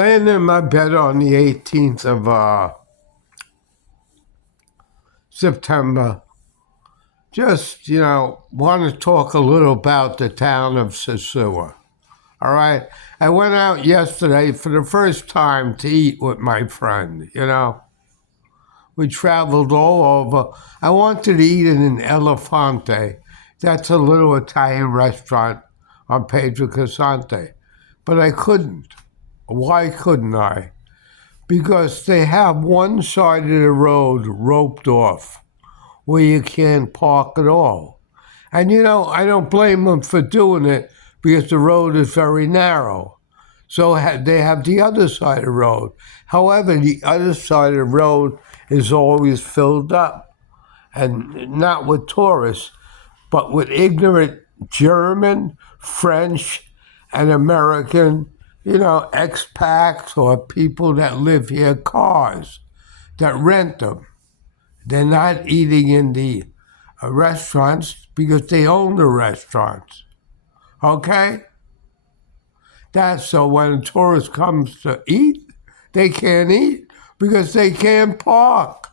laying in my bed on the 18th of September. Just, want to talk a little about the town of Sosua. All right? I went out yesterday for the first time to eat with my friend. We traveled all over. I wanted to eat in an Elefante. That's a little Italian restaurant on Pedro Casante. But I couldn't. Why couldn't I? Because they have one side of the road roped off where you can't park at all. And I don't blame them for doing it because the road is very narrow. So they have the other side of the road. However, the other side of the road is always filled up. And not with tourists, but with ignorant German, French, and American, expats or people that live here, cars that rent them. They're not eating in the restaurants because they own the restaurants. Okay? That's so when a tourist comes to eat, they can't eat because they can't park.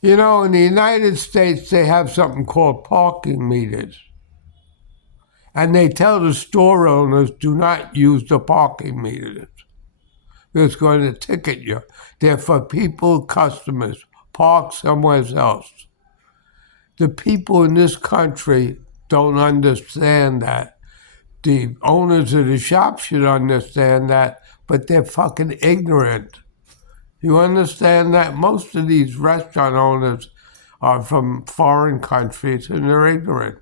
In the United States, they have something called parking meters. And they tell the store owners, do not use the parking meters. It's going to ticket you. They're for people, customers. Park somewhere else. The people in this country don't understand that. The owners of the shop should understand that, but they're fucking ignorant. You understand that? Most of these restaurant owners are from foreign countries and they're ignorant.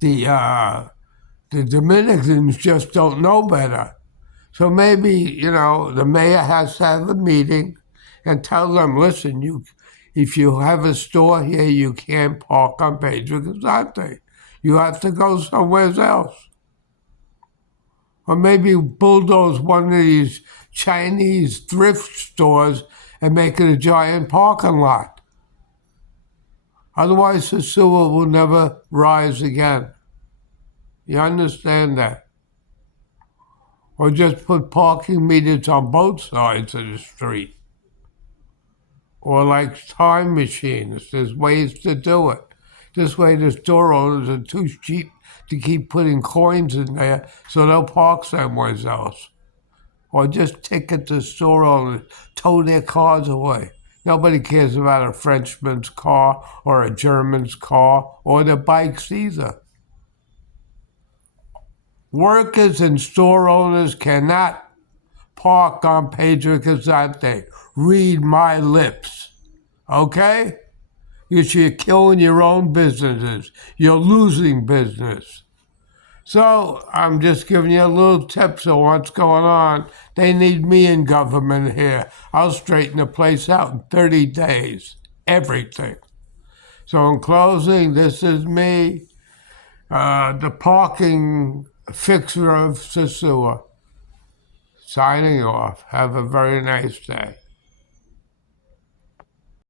The Dominicans just don't know better. So maybe, the mayor has to have a meeting and tell them, listen, if you have a store here, you can't park on Pedro Casante. You have to go somewhere else. Or maybe bulldoze one of these Chinese thrift stores and make it a giant parking lot. Otherwise, the sewer will never rise again. You understand that? Or just put parking meters on both sides of the street. Or like time machines. There's ways to do it. This way the store owners are too cheap to keep putting coins in there, so they'll park somewhere else. Or just ticket the store owners, tow their cars away. Nobody cares about a Frenchman's car or a German's car or the bikes either. Workers and store owners cannot park on Pedro Casante. Read my lips. Okay? Because you're killing your own businesses. You're losing business. So I'm just giving you a little tips on what's going on. They need me in government here. I'll straighten the place out in 30 days. Everything. So in closing, this is me, the parking fixer of Sosua, signing off. Have a very nice day.